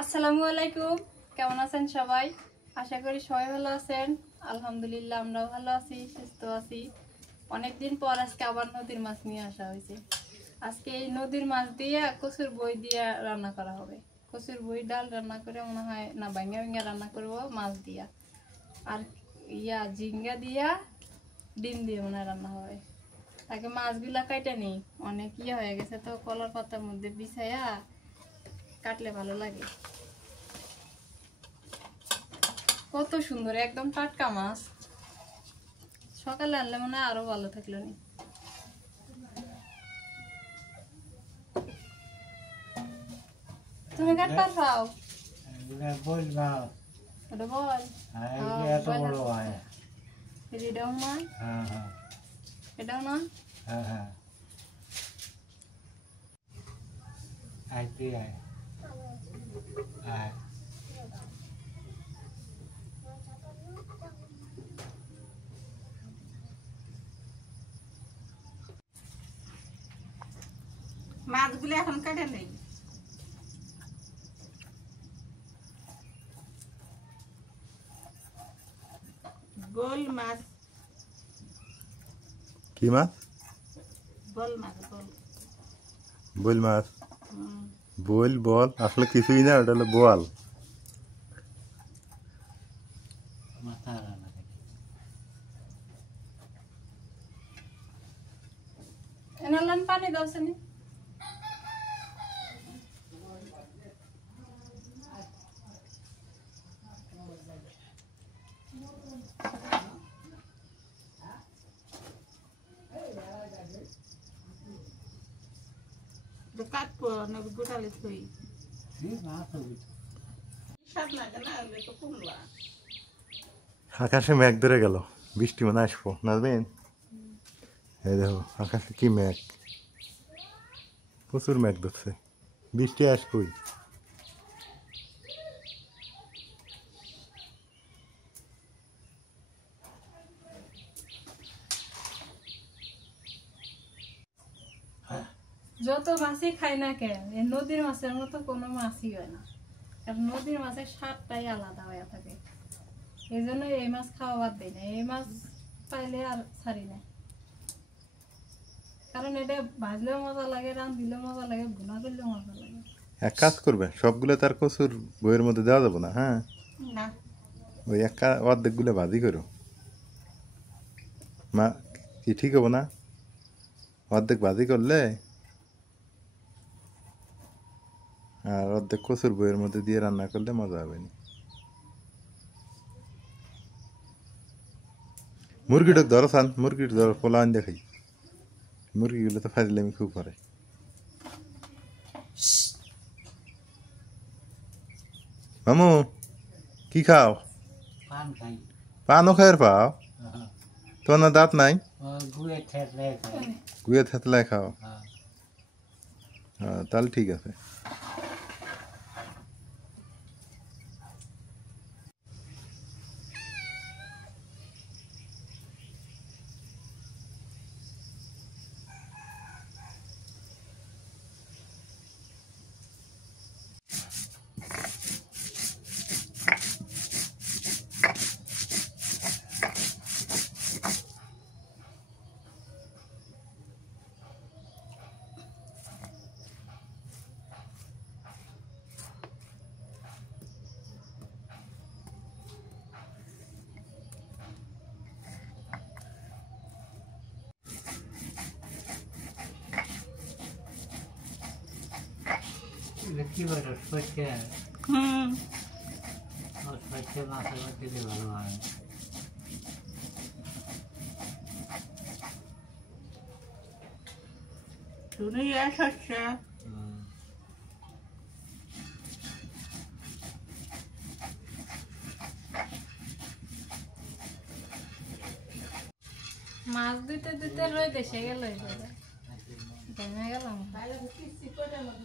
আসসালামু আলাইকুম, কেমন আছেন সবাই? আশা করি সবাই ভালো আছেন। আলহামদুলিল্লাহ আমরাও ভালো আছি, সুস্থ আছি। অনেকদিন পর আজকে আবার নদীর মাছ নিয়ে আসা হয়েছে। আজকে এই নদীর মাছ দিয়ে কচুর বই দিয়ে রান্না করা হবে। কচুর বই ডাল রান্না করে মনে হয় না, ভাঙ্গা ভাঙ্গা রান্না করবো মাছ দিয়া, আর ঝিঙ্গা দিয়া ডিম দিয়ে মনে হয় রান্না হবে। তাকে মাছগুলা কাটে নি, অনেক হয়ে গেছে তো, কলার পাতার মধ্যে বিছাইয়া কাটলে ভালো লাগে। কত সুন্দর, একদম টাটকা মাছ। সকালে আনলে মনে হয় আরো ভালো থাকলো নি। তুমি কাট পারো? বল এটাও না, এটাও না। মাছগুলো এখন কাটে নেই। গোল মাছ। কি মাছ? গোল মাছ। গোল বোল মাছ। বোল বল আসলে কিছুই না, ওটা হলো বোয়াল। পানি দাও শুনি। কাটবো না গোটালে থই। স্বাদ লাগে না, তো কুমড়া। আকাশে মেঘ ধরে গেল, বৃষ্টি মনে আসবো। নাজবেন এই দেখো আকাশে কি মেঘ, প্রচুর মেঘ ধরছে, বৃষ্টি আসবই। যত মাছই খাই না কেন, এই নদীর মাছের মতো কোনো মাছই হয় না। কারণ নদীর মাছের স্বাদটাই আলাদা হয়ে থাকে। এই জন্য এই মাছ খাওয়া বাদ দিই না। এই মাছ পাইলে আর ছাড়ি না, কারণ এটা ভাজলেও মজা লাগে, রান্ধিলেও মজা লাগে, ভুনা করলেও মজা লাগে। এক কাজ করবে, সবগুলো তার কচুর বইয়ের মধ্যে দেওয়া যাবো না। হ্যাঁ, ওই অর্ধেক গুলো ভাজি করো মা, কি ঠিক হবো না? অর্ধেক ভাজি করলে আর অর্ধেক কচুর বইয়ের মধ্যে দিয়ে রান্না করলে মজা হবে না। মুরগিটা ধরো চান, মুরগিটা ধরো, পোলা আন দেখাই। মুরগিগুলো তো ফাজলামি খুব করে। মামু কি খাও? পানও খায়ের পাও? তোমার না দাঁত নাই? গুয়ে থেতলায় খাও? হ্যাঁ, তাহলে ঠিক আছে। মাছ দিতে দিতে রয়ে দেশে গেল, গেলাম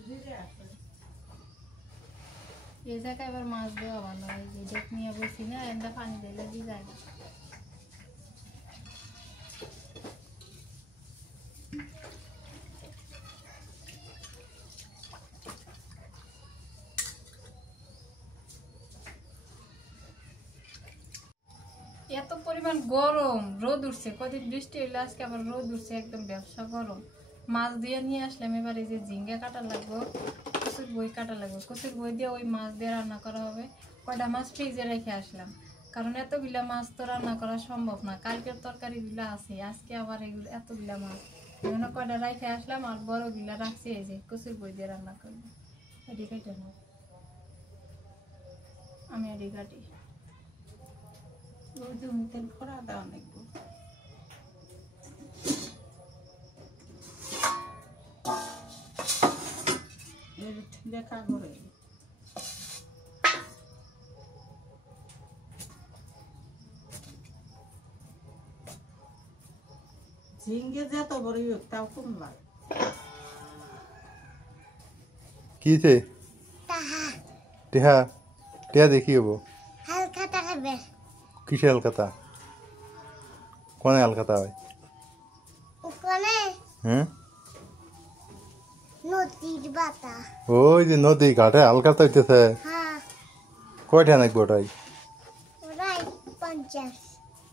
এই জায়গায়। এবার মাছ দেওয়া ভালো হয়, ডেক নিয়ে বসি না, এমনি পানি দিলে দিয়ে যায়। এত পরিমাণ গরম, রোদ উঠছে, কদিন বৃষ্টি হইলে আজকে আবার রোদ উঠছে, একদম ব্যবসা গরম। মাছ দিয়ে নিয়ে আসলাম, এবার এই যে ঝিঙ্গা কাটা লাগবো, কচুর বই কাটা লাগবে, কচুর বই দিয়ে ওই মাছ দিয়ে রান্না করা হবে। কয়টা মাছ ফ্রিজে রেখে আসলাম, কারণ এতগুলা মাছ তো রান্না করা সম্ভব না, কালকের তরকারিগুলা আছে, আজকে আবার এগুলো এতগুলা মাছ এগুলো কয়টা রেখে আসলাম, আর বড়গুলা রাখছি, এই যে কচুর বই দিয়ে রান্না করবো। এটি কেটে নাও, আমি এটি কাটি। ওই জমিতেন খরা দাও নাকি দেখা করে ঝিঙ্গে যত বড় হোক তাও কুমড়া কিছে টেহা টেহা দেখি হবো হালখাতা খাবে কিসে আলকাতা কোনে আলকাতা হয় ওখানে হ্যাঁ নদীর বাতা ওই যে নদী ঘাটে আলকাতা হইতেছে হ্যাঁ কয়টা নাকবো ওটাই ওরাই 50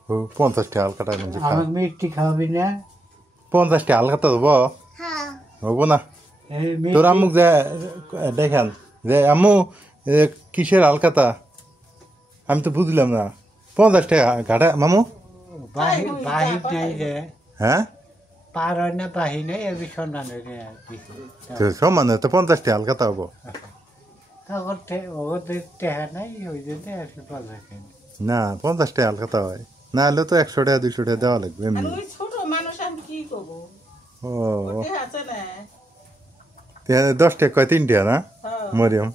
ও 50টা আলকাতা মধ্যে খা আমি মিষ্টি খাবি না 50টা আলকাতা দেবো হ্যাঁ হবো না এই তোর আম্মুক যে দেখেন যে আম্মু কিসের আলকাতা আমি তো বুঝলাম না 50 টাকা ঘাটা মামু বাহির নাই রে হ্যাঁ পার হয় না বাহির নেই আমি সন্ধান রে আর কি তো সমান তো 50 টাকা আলকাতা হবো তখন ওদের টেহা নাই ওই জন্য আসলে পাওয়া যায় না 50 টাকা আলকাতা হয় না হলে তো 100 টাকা 200 টাকা দেওয়া লাগবে আর এমনি ওই ছোট মানুষ আমি কি করবো ও ওতে আছে না 10 টাকা কয় 3 টাকা না হ্যাঁ মরিয়ম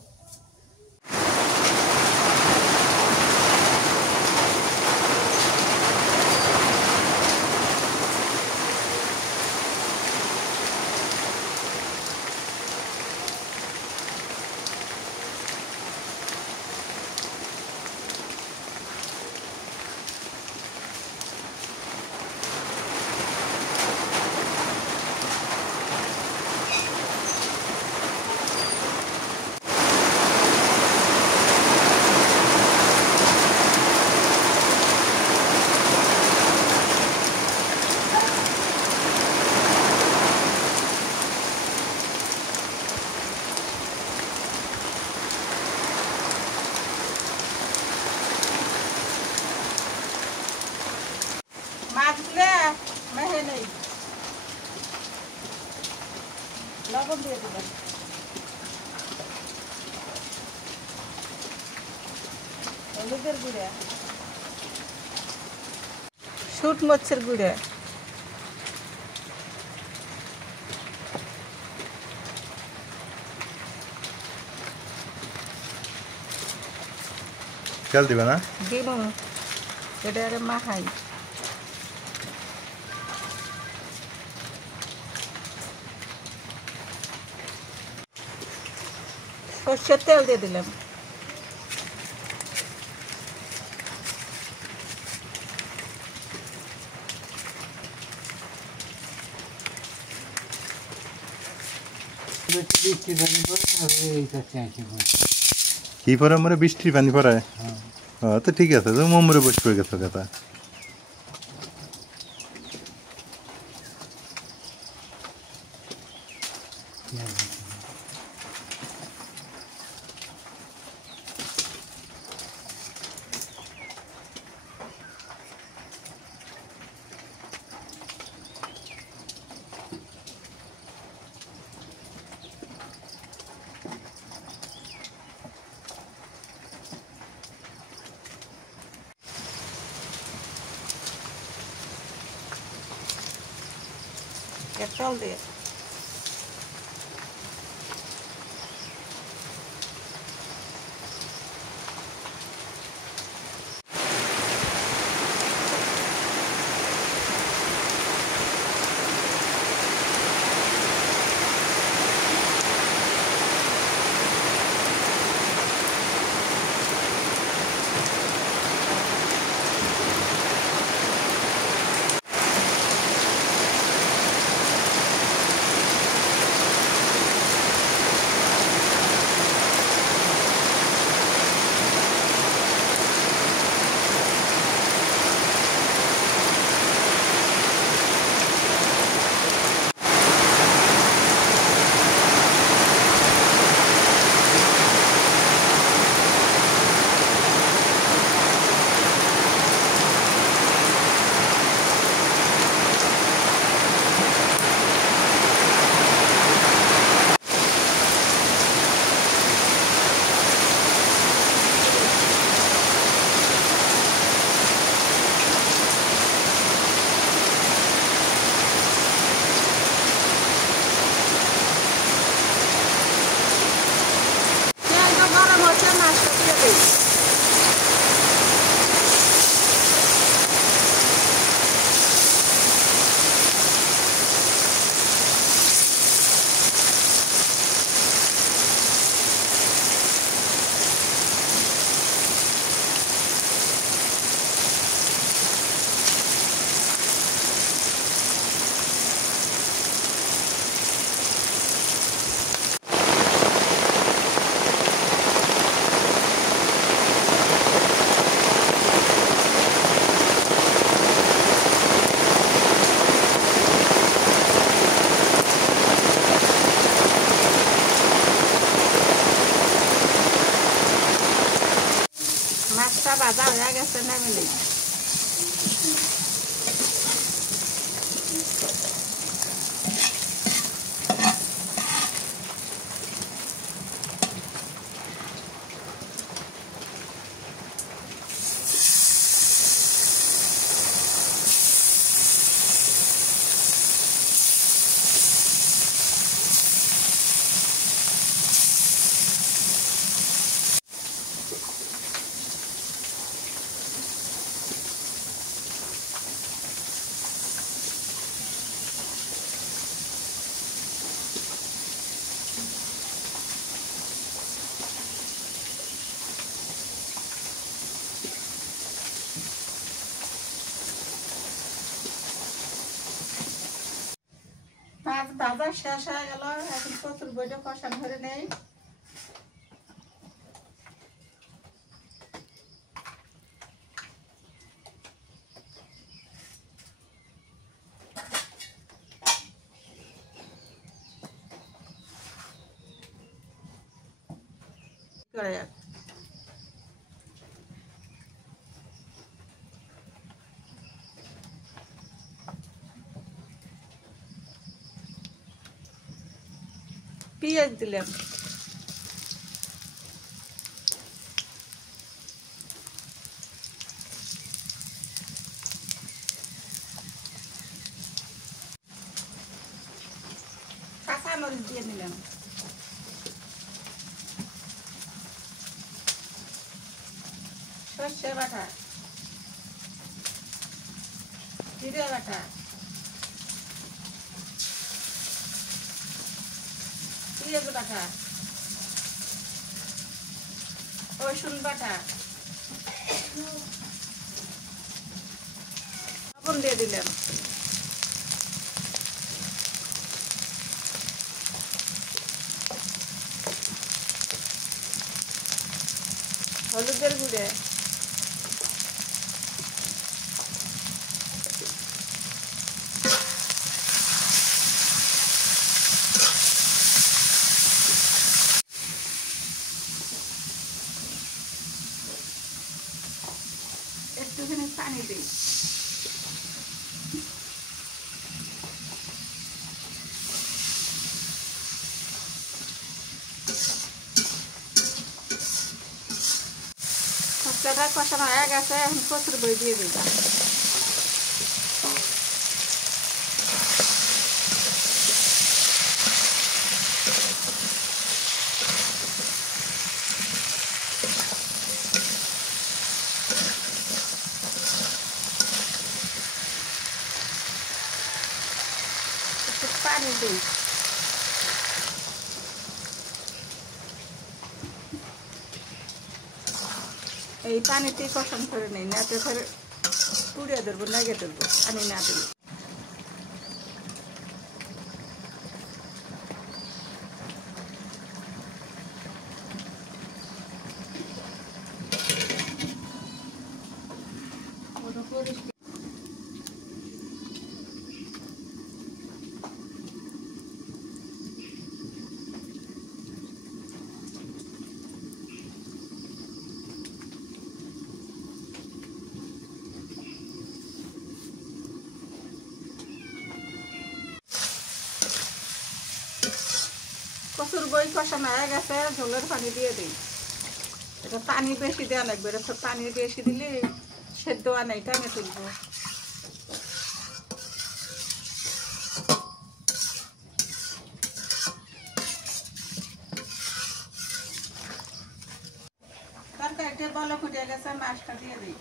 মাছগুলো মেহে নেই লবণ দিয়ে দিবেন হলুদের গুঁড়া শুট মরিচের গুঁড়া তেল দিবে না দিব এটা আরে মাখাই সর্ষের তেল দিয়ে দিলাম বৃষ্টি পানি পড়ে না এই কাছে আসে কি পরে মরে বৃষ্টির পানি পড়ে তো ঠিক আছে তো মরে বসে পড়ে গেছে কথা পেট্রোল দিয়ে শসা ভাজা হয়ে গেছে নামে নেই। মাছ ভাজা শেষ হয়ে গেল, এখন কচুর বইটা কষান করে নেই। পেঁয়াজ দিলাম, কাঁচামরিচ দিয়ে নিলাম, সর্ষে বাটা, জিরে বাটা, পেঁয়াজ বাটা, রসুন বাটা, লবণ দিয়ে দিলাম, হলুদের গুঁড়ে, একটুখানি পানি দিই, মশলাটা কষানো হয়ে গেছে, এখন কচুর বই দিয়ে দিলাম। একটু পানি দিই, এই পানিতেই কষান করে নেই, নাতে ফের পুড়িয়ে ধরবো, নাগে ধরবো, পানি না দিলে। কচুর বই কষানো হয়ে গেছে, ঝোলের পানি দিয়ে দিই। এটা পানি বেশি দেওয়া লাগবে, এটা পানি বেশি দিলে সেদ্ধ আনাই টানে তুলবো। তরকারিটা বলো ফুটে গেছে, মাছটা দিয়ে দিই।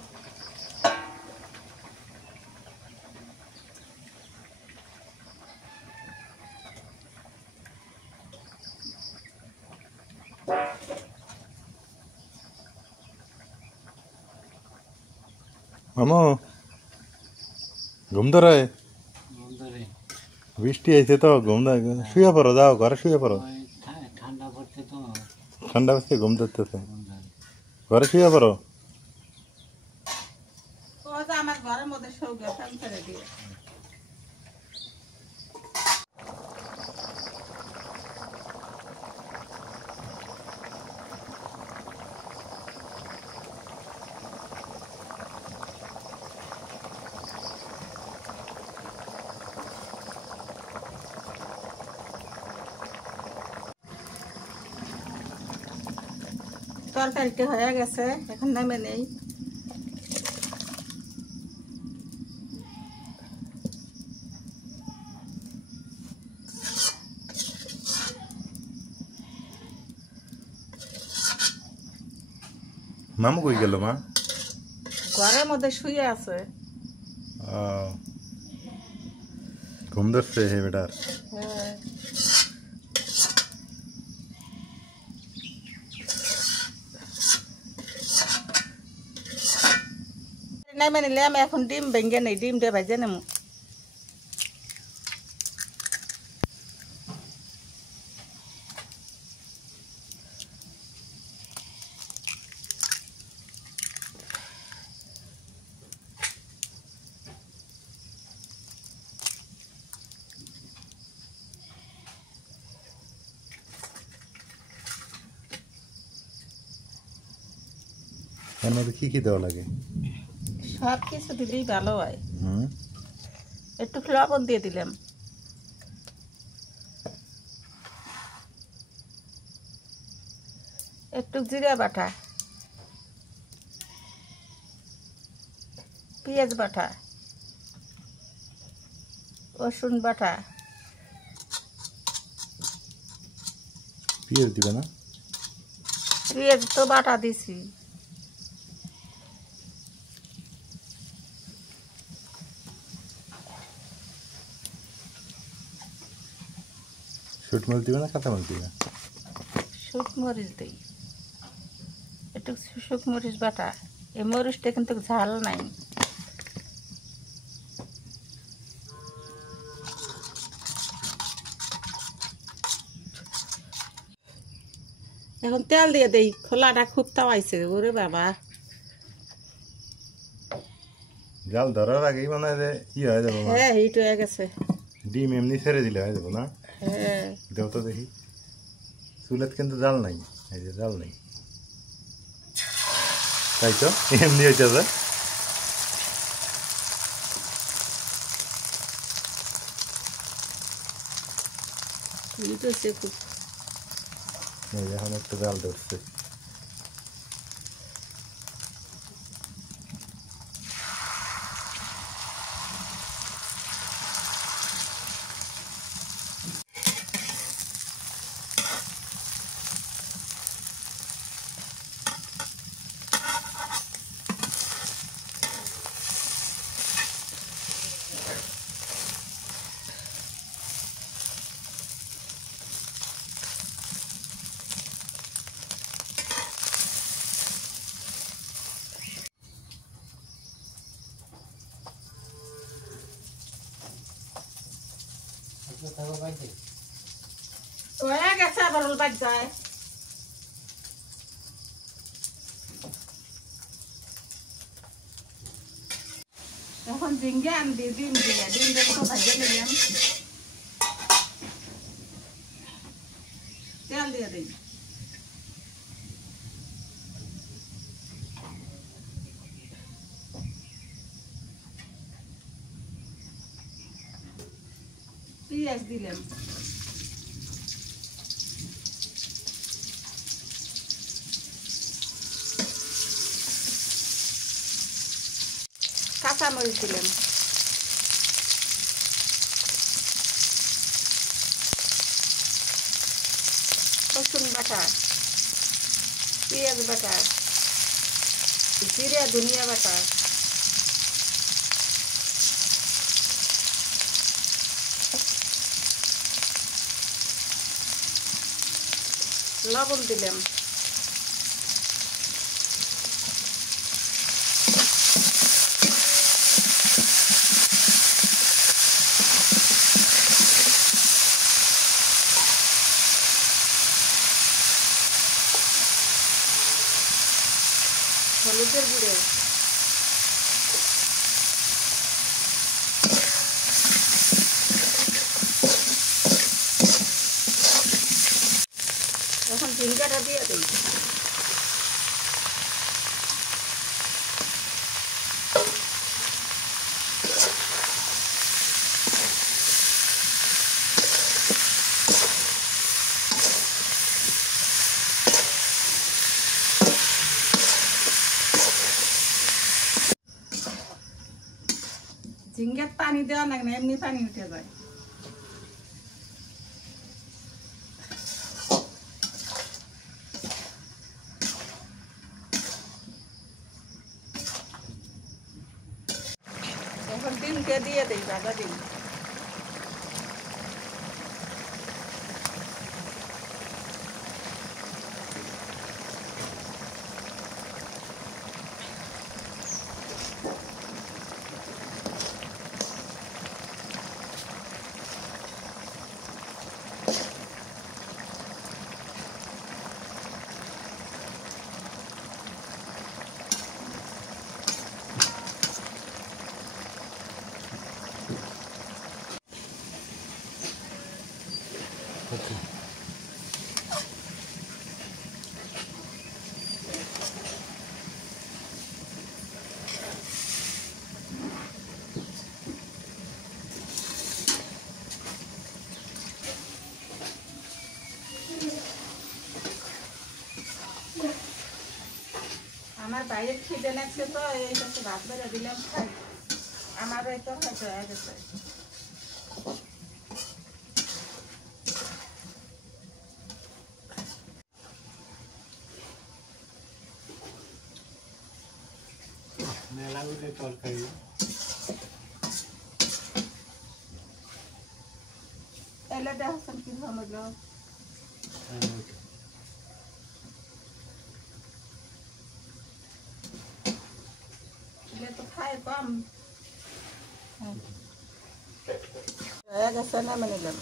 মামু ঘুম ধরে, বন্ধুরে বৃষ্টি আইছে তো ঘুম শুয়ে পড়ো, যাও ঘরে শুয়ে পড়ো, ঠান্ডা পড়ছে তো, ঠান্ডা পড়ছে ঘুম ধরতেছে, বন্ধুরে ঘরে শুয়ে পড়ো। ও যে আমার ঘরের মধ্যে সৌগে ফ্যান ছেড়ে দিয়ে। তরকারিটা হয়ে গেছে, এখন নামে নেই। মামু কই গেল মা? ঘরের মধ্যে শুয়ে আছে। ঘুম ধরছে হে বেটার। হ্যাঁ। নামে নিলে আমি এখন ডিম ভেঙে নেই, ডিম দিয়ে ভেজে নেব। এর মধ্যে কি কি দেওয়া লাগে? সব কিছু দিলেই ভালো হয়। হুম, একটু লবণ দিয়ে দিলাম, একটু জিরা বাটা, পেঁয়াজ বাটা, রসুন বাটা। পেঁয়াজ দিবে না? পেঁয়াজ তো বাটা দিছি। শুট মরিচ দিবে না কাঁচা মরিচ দিবে? শুকমরিচ দিই, একটু শুকমরিচ বাটা। এই মরিচটা কিন্তু ঝাল নাই। এখন তেল দিয়ে দেই, খোলাটা খুব তাওয়াইছে। ওরে বাবা, জাল ধরার আগেই মানে যে ই হয়ে যাবো মা। হ্যাঁ হিট হয়ে গেছে। ডিম এমনি ছেড়ে দিলে হয়ে যাবো না? হ্যাঁ দেও তো দেখি। চুলেত কিন্তু জাল নাই, এই যে জাল নেই, তাই তো এমনি হইতে যায়। হিট হয়েছে খুব। এই যে এখন একটা জাল ধরছে। হয়ে গেছে, আবার উল্টাই যায়। এখন ঝিঙ্গে আন দিয়ে ডিম দিয়ে তো ভাজে নিলাম, তেল দিয়ে দিই। পেঁয়াজ দিলাম, কাঁচামরিচ দিলাম, রসুন বাটা, পেঁয়াজ বাটা, জিরা ধনিয়া বাটা, লবণ দিলাম, হলুদের গুঁড়ো, এখন ঝিঙ্গাটা দিয়ে দিই। ঝিঙ্গের পানি দেওয়া লাগে না, এমনি পানি উঠে যায়। এখন ডিমকে দিয়ে দিই, ভাজা ডিম। আমার বাইরে খিদে লাগছে তো এই কাছে ভাত বেড়ে দিলাম খাই। আমার এই তো হয়তো হয়ে গেছে। মেলা করে তরকারি এলে দেখছেন কি হলো, এলে তো খাই কম হয়ে গেছে না, মানে নিলাম।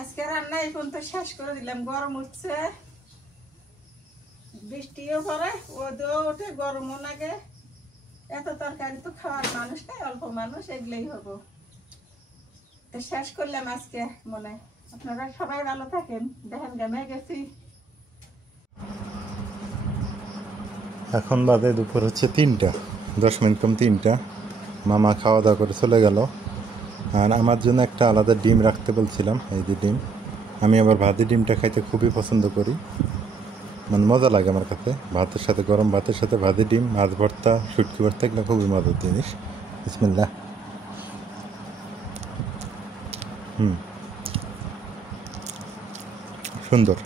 আজকে রান্না এই পর্যন্ত শেষ করে দিলাম। গরম উঠছে, বৃষ্টিও পড়ে, রোদও ওঠে, গরমও লাগে। এত তরকারি তো খাওয়ার মানুষ নেই, অল্প মানুষ, এগুলোই হবো। তো শেষ করলাম আজকে মনে। আপনারা সবাই ভালো থাকেন। দেখেন গেমে গেছি। এখন বাদে দুপুর হচ্ছে 3টা, 10 মিনিট কম 3টা। মামা খাওয়া দাওয়া করে চলে গেল। আর আমার জন্য একটা আলাদা ডিম রাখতে বলছিলাম, এই যে ডিম। আমি আবার ভাতের ডিমটা খাইতে খুবই পছন্দ করি, মানে মজা লাগে আমার কাছে। ভাতের সাথে, গরম ভাতের সাথে ভাতের ডিম, মাছ ভর্তা, শুটকি ভর্তা, এগুলো খুবই মজার জিনিস। বিসমিল্লাহ। সুন্দর।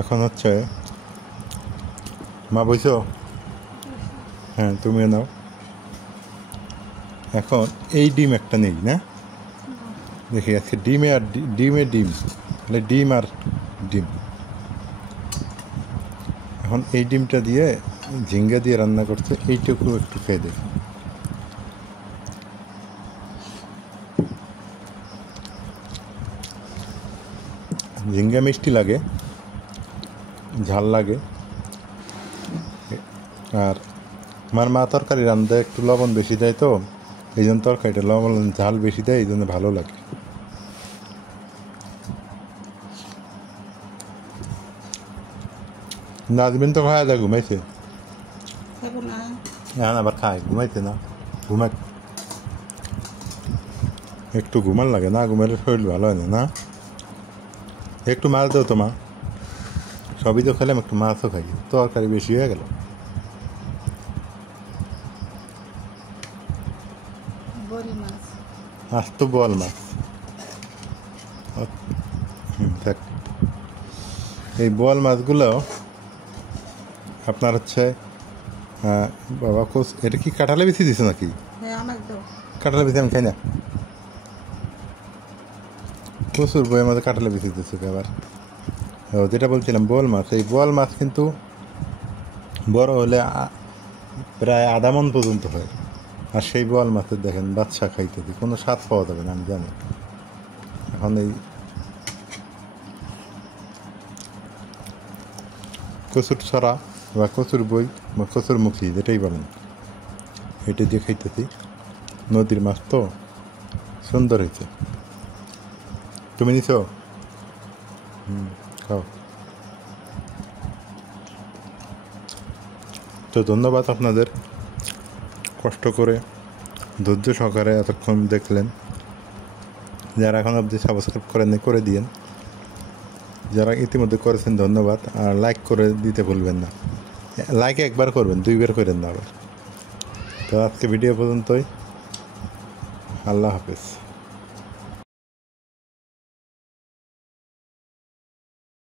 এখন হচ্ছে মা বইছো, হ্যাঁ তুমিও নাও। এখন এই ডিম একটা নেই না, দেখি আজকে ডিমে আর ডিমে ডিম, মানে ডিম আর ডিম। এখন এই ডিমটা দিয়ে ঝিঙ্গা দিয়ে রান্না করছে, এইটুকু একটু খেয়ে দেখি। ঝিঙ্গা মিষ্টি লাগে, ঝাল লাগে। আর আমার মা তরকারি রান্না একটু লবণ বেশি দেয়, তো এই জন্য তরকারিটা লবণ ঝাল বেশি দেয়, এই জন্য ভালো লাগে। নাজমিন তো খাওয়া যায়, ঘুমাইছে। খাবো না, এখন আবার খায়, ঘুমাইছে না, ঘুমাক একটু ঘুমান লাগে না, ঘুমাইলে শরীর ভালো হয় না। না একটু মাছ দাও তো মা, সবই তো খেলাম, একটু মাছও খাই, তরকারি বেশি হয়ে গেল। বড়ি মাছ। আজ তো বল মাছ। দেখ এই বল মাছগুলো আপনার হচ্ছে বাবা কোচ, এটা কি কাঁঠালে বেশি দিছে নাকি? হ্যাঁ আমার তো কাঁঠালে বেশি আমি খাই না, প্রচুর বইয়ের মধ্যে কাঁঠালে বেশি দিচ্ছে আবার। ও যেটা বলছিলাম বোয়াল মাছ, এই বোয়াল মাছ কিন্তু বড় হলে প্রায় আধা মণ পর্যন্ত হয়। আর সেই বোয়াল মাছের দেখেন বাচ্চা খাইতে দিই, কোনো স্বাদ পাওয়া যাবে না, আমি জানি। এখন এই কচুর ছড়া বা কচুর বই বা কচুর মুখি যেটাই বলেন, এটা দিয়ে খাইতেছি। নদীর মাছ তো সুন্দর হয়েছে। তুমি নিছো? খাও। তো ধন্যবাদ আপনাদের, কষ্ট করে ধৈর্য সহকারে এতক্ষণ দেখলেন। যারা এখন অবধি সাবস্ক্রাইব করেননি করে দিয়েন, যারা ইতিমধ্যে করেছেন ধন্যবাদ। আর লাইক করে দিতে ভুলবেন না, লাইক একবার করবেন, 2বার করেন না আবার। তো আজকে ভিডিও পর্যন্তই, আল্লাহ হাফেজ।